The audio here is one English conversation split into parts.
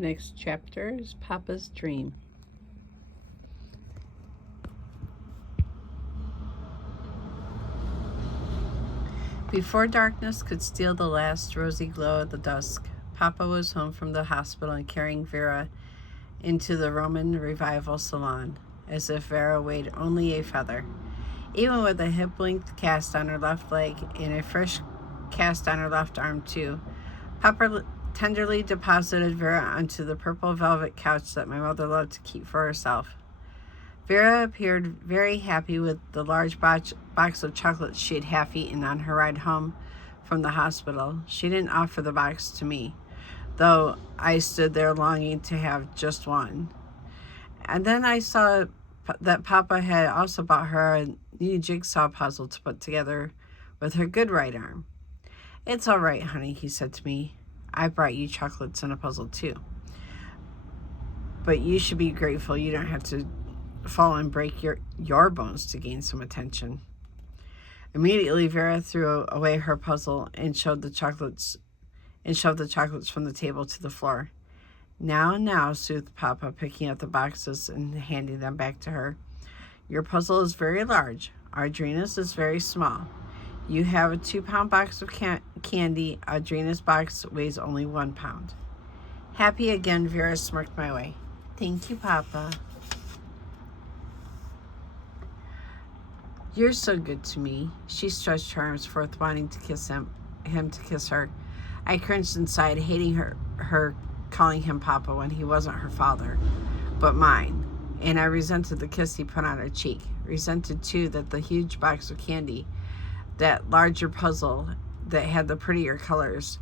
Next chapter is Papa's Dream. Before darkness could steal the last rosy glow of the dusk, Papa was home from the hospital and carrying Vera into the Roman Revival salon, as if Vera weighed only a feather. Even with a hip-length cast on her left leg and a fresh cast on her left arm too, Papa tenderly deposited Vera onto the purple velvet couch that my mother loved to keep for herself. Vera appeared very happy with the large box of chocolates she had half eaten on her ride home from the hospital. She didn't offer the box to me, though I stood there longing to have just one. And then I saw that Papa had also bought her a new jigsaw puzzle to put together with her good right arm. "It's all right, honey," he said to me. "I brought you chocolates and a puzzle too. But you should be grateful you don't have to fall and break your bones to gain some attention." Immediately, Vera threw away her puzzle and shoved the chocolates from the table to the floor. Now, soothed Papa, picking up the boxes and handing them back to her. "Your puzzle is very large. Audrina's is very small. You have a 2-pound box of candy. Audrina's box weighs only 1 pound. Happy again, Vera smirked my way. "Thank you, Papa." "You're so good to me." She stretched her arms forth, wanting to kiss him to kiss her. I cringed inside, hating her calling him Papa when he wasn't her father, but mine. And I resented the kiss he put on her cheek. Resented, too, that the huge box of candy, that larger puzzle that had the prettier colors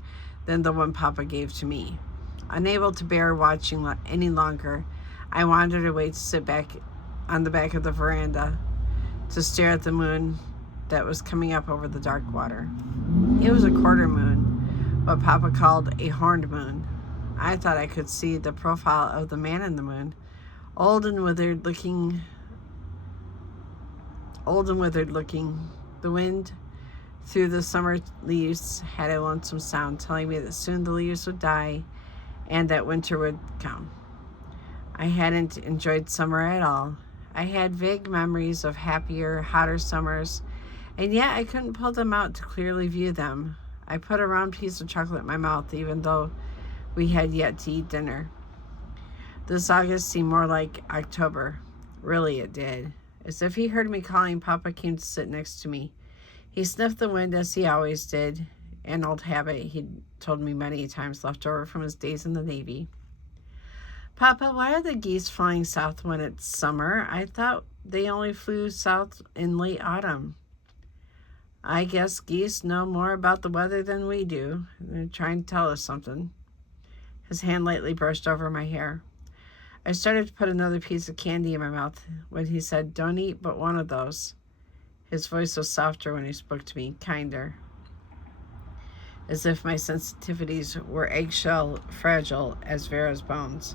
than the one Papa gave to me. Unable to bear watching any longer, I wandered away to sit back on the back of the veranda to stare at the moon that was coming up over the dark water. It was a quarter moon, what Papa called a horned moon. I thought I could see the profile of the man in the moon, old and withered looking. The wind through the summer leaves had a lonesome sound, telling me that soon the leaves would die and that winter would come. I hadn't enjoyed summer at all. I had vague memories of happier, hotter summers, and yet I couldn't pull them out to clearly view them. I put a round piece of chocolate in my mouth, even though we had yet to eat dinner. This August seemed more like October. Really, it did. As if he heard me calling, Papa came to sit next to me. He sniffed the wind as he always did, an old habit he'd told me many times left over from his days in the Navy. "Papa, why are the geese flying south when it's summer? I thought they only flew south in late autumn." "I guess geese know more about the weather than we do. They're trying to tell us something." His hand lightly brushed over my hair. I started to put another piece of candy in my mouth when he said, "Don't eat but one of those." His voice was softer when he spoke to me, kinder, as if my sensitivities were eggshell fragile as Vera's bones.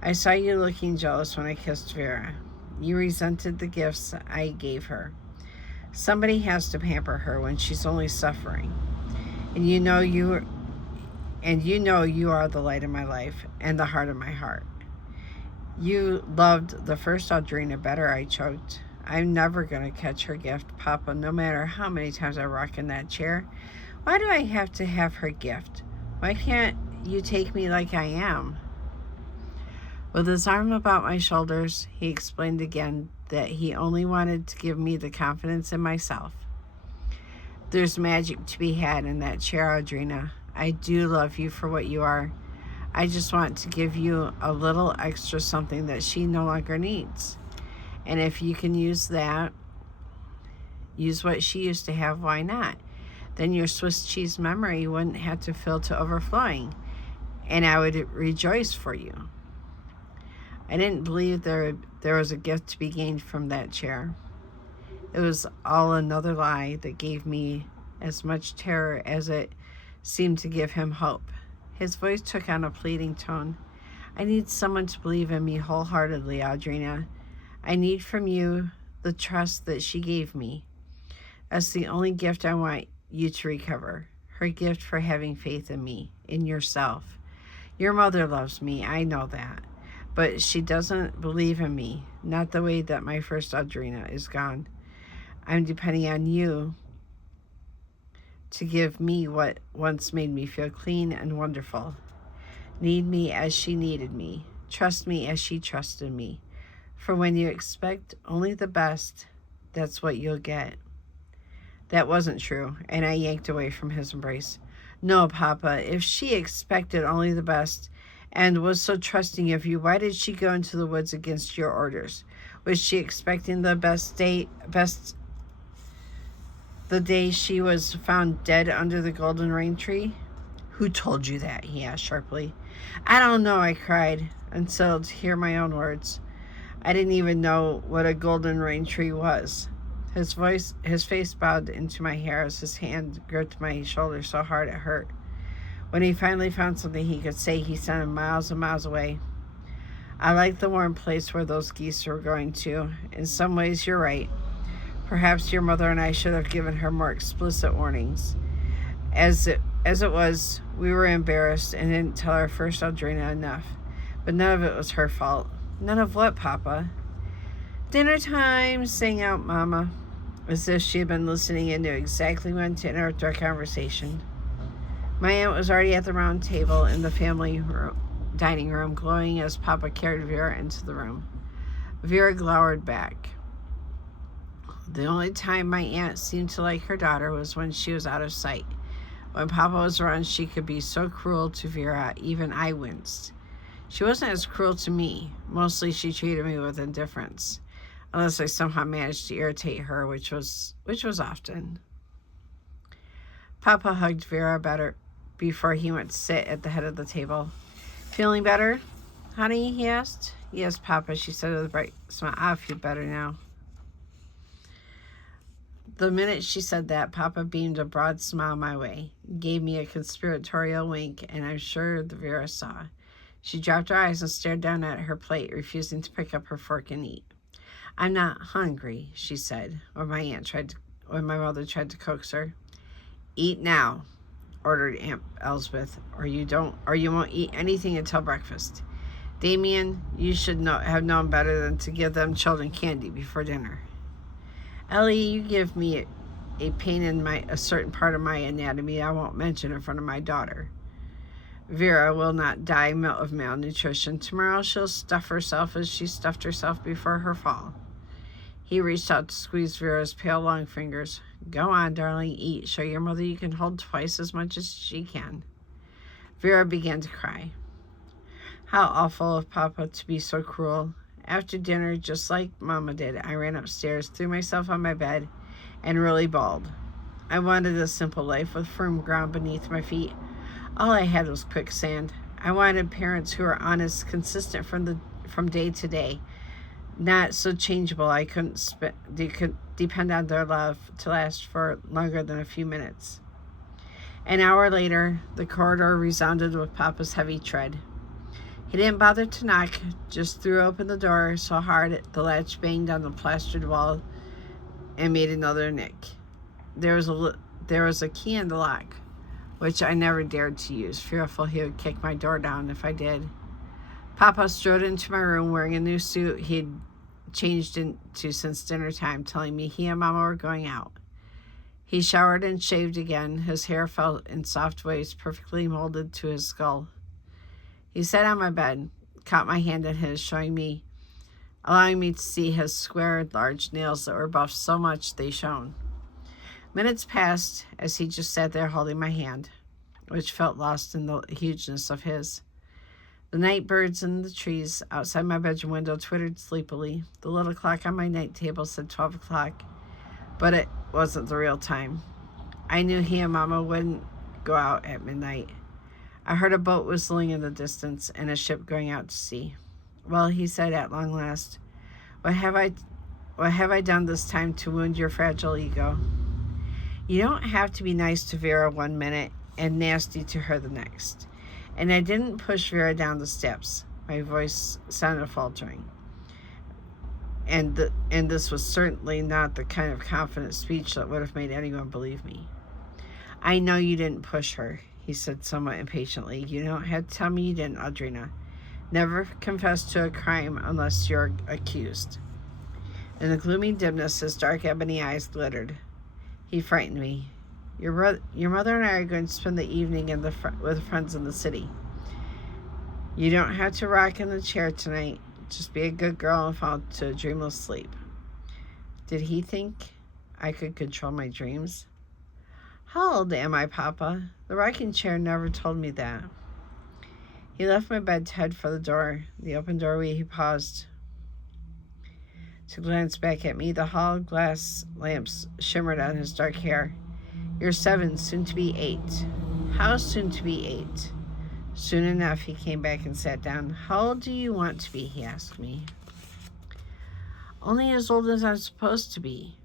"I saw you looking jealous when I kissed Vera. You resented the gifts I gave her. Somebody has to pamper her when she's only suffering. And you know you are the light of my life and the heart of my heart." "You loved the first Audrina better," I choked. "I'm never going to catch her gift, Papa, no matter how many times I rock in that chair. Why do I have to have her gift? Why can't you take me like I am?" With his arm about my shoulders, he explained again that he only wanted to give me the confidence in myself. "There's magic to be had in that chair, Audrina. I do love you for what you are. I just want to give you a little extra something that she no longer needs. And if you can use what she used to have, why not? Then your Swiss cheese memory wouldn't have to fill to overflowing, and I would rejoice for you." I didn't believe there was a gift to be gained from that chair. It was all another lie that gave me as much terror as it seemed to give him hope. His voice took on a pleading tone. "I need someone to believe in me wholeheartedly, Audrina. I need from you the trust that she gave me. That's the only gift I want you to recover. Her gift for having faith in me, in yourself. Your mother loves me, I know that. But she doesn't believe in me, not the way that my first Audrina is gone. I'm depending on you to give me what once made me feel clean and wonderful. Need me as she needed me. Trust me as she trusted me. For when you expect only the best, that's what you'll get. That wasn't true, and I yanked away from his embrace. No, Papa, if she expected only the best and was so trusting of you, why did she go into the woods against your orders? Was she expecting the the day she was found dead under the golden rain tree? Who told you that? He asked sharply. I don't know, I cried, until to hear my own words. I didn't even know what a golden rain tree was. His face bowed into my hair as his hand gripped my shoulder so hard it hurt. When he finally found something he could say, he sent him miles and miles away. I like the warm place where those geese were going to. In some ways, you're right. Perhaps your mother and I should have given her more explicit warnings. As it was, we were embarrassed and didn't tell our first Audrina enough. But none of it was her fault. None of what, Papa? Dinner time, sang out Mama, as if she had been listening and knew exactly when to interrupt our conversation. My aunt was already at the round table in the family dining room, glowing as Papa carried Vera into the room. Vera glowered back. The only time my aunt seemed to like her daughter was when she was out of sight. When Papa was around, she could be so cruel to Vera, even I winced. She wasn't as cruel to me. Mostly she treated me with indifference, unless I somehow managed to irritate her, which was often. Papa hugged Vera better before he went to sit at the head of the table. Feeling better, honey? He asked. Yes, Papa, she said with a bright smile. I feel better now. The minute she said that, Papa beamed a broad smile my way, gave me a conspiratorial wink, and I'm sure the Vera saw. She dropped her eyes and stared down at her plate, refusing to pick up her fork and eat. I'm not hungry, she said, when my mother tried to coax her. Eat now, ordered Aunt Elspeth, or you won't eat anything until breakfast. Damien, you should have known better than to give them children candy before dinner. Ellie, you give me a pain in a certain part of my anatomy I won't mention in front of my daughter. Vera will not die of malnutrition. Tomorrow she'll stuff herself as she stuffed herself before her fall. He reached out to squeeze Vera's pale, long fingers. Go on, darling, eat. Show your mother you can hold twice as much as she can. Vera began to cry. How awful of Papa to be so cruel. After dinner, just like Mama did, I ran upstairs, threw myself on my bed, and really bawled. I wanted a simple life with firm ground beneath my feet. All I had was quicksand. I wanted parents who were honest, consistent from day to day, not so changeable I couldn't depend on their love to last for longer than a few minutes. An hour later, the corridor resounded with Papa's heavy tread. He didn't bother to knock, just threw open the door so hard the latch banged on the plastered wall and made another nick. There was a key in the lock, which I never dared to use, fearful he would kick my door down if I did. Papa strode into my room wearing a new suit he had changed into since dinner time, telling me he and Mama were going out. He showered and shaved again. His hair fell in soft waves perfectly molded to his skull. He sat on my bed, caught my hand in his, allowing me to see his square, large nails that were buffed so much they shone. Minutes passed as he just sat there holding my hand, which felt lost in the hugeness of his. The night birds in the trees outside my bedroom window twittered sleepily. The little clock on my night table said 12 o'clock, but it wasn't the real time. I knew he and Mama wouldn't go out at midnight. I heard a boat whistling in the distance and a ship going out to sea. Well, he said at long last, what have I done this time to wound your fragile ego? You don't have to be nice to Vera one minute and nasty to her the next. And I didn't push Vera down the steps. My voice sounded faltering. And this was certainly not the kind of confident speech that would have made anyone believe me. I know you didn't push her, he said somewhat impatiently. You don't have to tell me you didn't, Audrina. Never confess to a crime unless you're accused. In the gloomy dimness, his dark ebony eyes glittered. He frightened me. Your mother and I are going to spend the evening with friends in the city. You don't have to rock in the chair tonight. Just be a good girl and fall to a dreamless sleep. Did he think I could control my dreams? How old am I, Papa? The rocking chair never told me that. He left my bed to head for the door. The open doorway, he paused to glance back at me. The hall glass lamps shimmered on his dark hair. You're 7, soon to be 8. How soon to be 8? Soon enough, he came back and sat down. How old do you want to be, he asked me. Only as old as I'm supposed to be.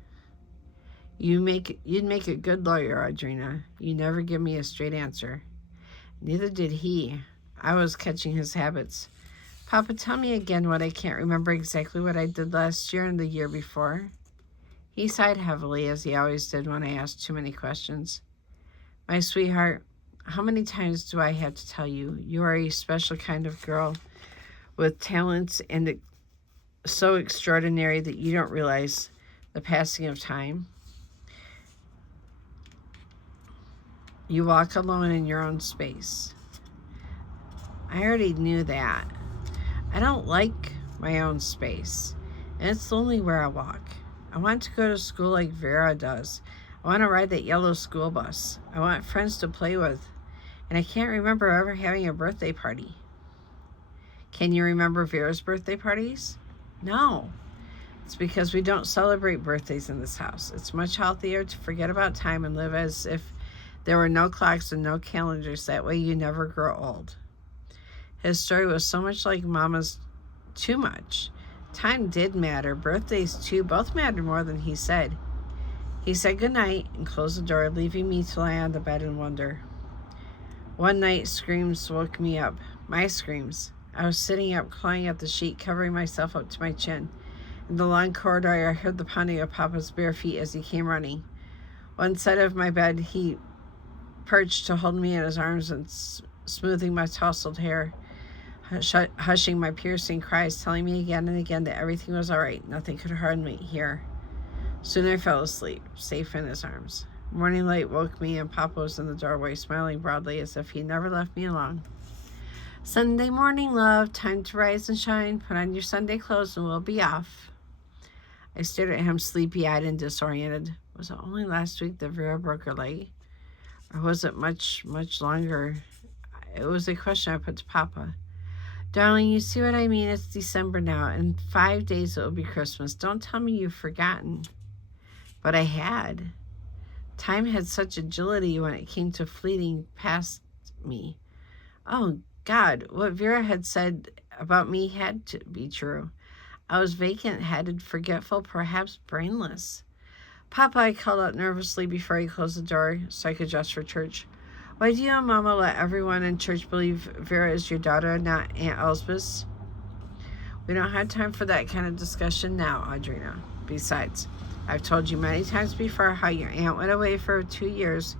You'd make a good lawyer, Audrina. You never give me a straight answer. Neither did he. I was catching his habits. Papa, tell me again what I can't remember exactly what I did last year and the year before. He sighed heavily, as he always did when I asked too many questions. My sweetheart, how many times do I have to tell you, you are a special kind of girl with talents and so extraordinary that you don't realize the passing of time? You walk alone in your own space. I already knew that. I don't like my own space, and it's lonely where I walk. I want to go to school like Vera does. I want to ride that yellow school bus. I want friends to play with, and I can't remember ever having a birthday party. Can you remember Vera's birthday parties? No. It's because we don't celebrate birthdays in this house. It's much healthier to forget about time and live as if there were no clocks and no calendars. That way you never grow old. His story was so much like Mama's, too much. Time did matter. Birthdays, too, both mattered more than he said. He said goodnight and closed the door, leaving me to lie on the bed and wonder. One night, screams woke me up. My screams. I was sitting up, clawing at the sheet, covering myself up to my chin. In the long corridor, I heard the pounding of Papa's bare feet as he came running. One side of my bed, he perched to hold me in his arms and smoothing my tousled hair, hushing my piercing cries, telling me again and again that everything was all right. Nothing could harm me here. Soon I fell asleep, safe in his arms. Morning light woke me, and Papa was in the doorway, smiling broadly as if he never left me alone. Sunday morning, love. Time to rise and shine. Put on your Sunday clothes and we'll be off. I stared at him, sleepy-eyed and disoriented. Was it only last week that Vera broke her leg? Or was it much, much longer? It was a question I put to Papa. Darling, you see what I mean? It's December now. In 5 days it will be Christmas. Don't tell me you've forgotten. But I had. Time had such agility when it came to fleeting past me. Oh, God, what Vera had said about me had to be true. I was vacant-headed, forgetful, perhaps brainless. Papa, I called out nervously before he closed the door so I could dress for church. Why do you and Mama let everyone in church believe Vera is your daughter and not Aunt Elspeth's? We don't have time for that kind of discussion now, Audrina. Besides, I've told you many times before how your aunt went away for 2 years,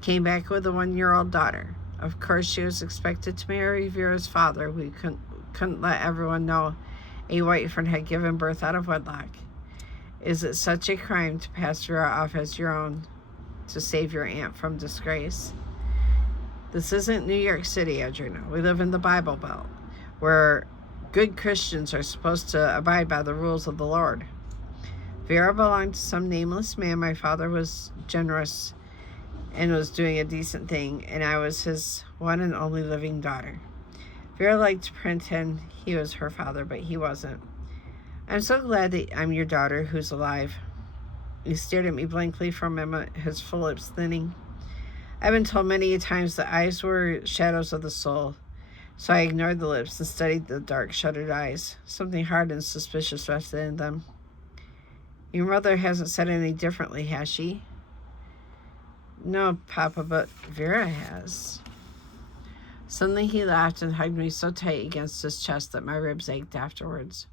came back with a 1-year-old daughter. Of course, she was expected to marry Vera's father. We couldn't let everyone know a Whiteford had given birth out of wedlock. Is it such a crime to pass Vera off as your own to save your aunt from disgrace? This isn't New York City, Audrina. We live in the Bible Belt, where good Christians are supposed to abide by the rules of the Lord. Vera belonged to some nameless man. My father was generous and was doing a decent thing, and I was his one and only living daughter. Vera liked to pretend he was her father, but he wasn't. I'm so glad that I'm your daughter who's alive. He stared at me blankly for a moment, his full lips thinning. I've been told many times that eyes were shadows of the soul, so I ignored the lips and studied the dark, shuttered eyes. Something hard and suspicious rested in them. Your mother hasn't said any differently, has she? No, Papa, but Vera has. Suddenly he laughed and hugged me so tight against his chest that my ribs ached afterwards.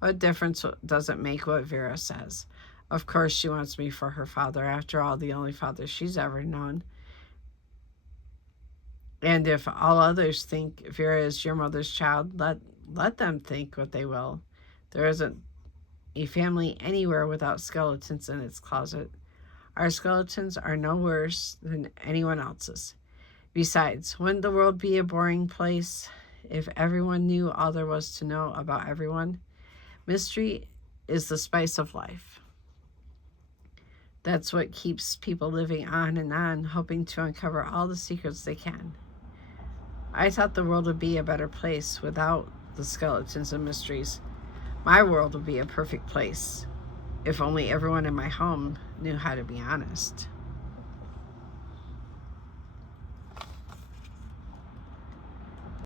What difference does it make what Vera says? Of course she wants me for her father. After all, the only father she's ever known. And if all others think Vera is your mother's child, let them think what they will. There isn't a family anywhere without skeletons in its closet. Our skeletons are no worse than anyone else's. Besides, wouldn't the world be a boring place if everyone knew all there was to know about everyone? Mystery is the spice of life. That's what keeps people living on and on, hoping to uncover all the secrets they can. I thought the world would be a better place without the skeletons and mysteries. My world would be a perfect place if only everyone in my home knew how to be honest.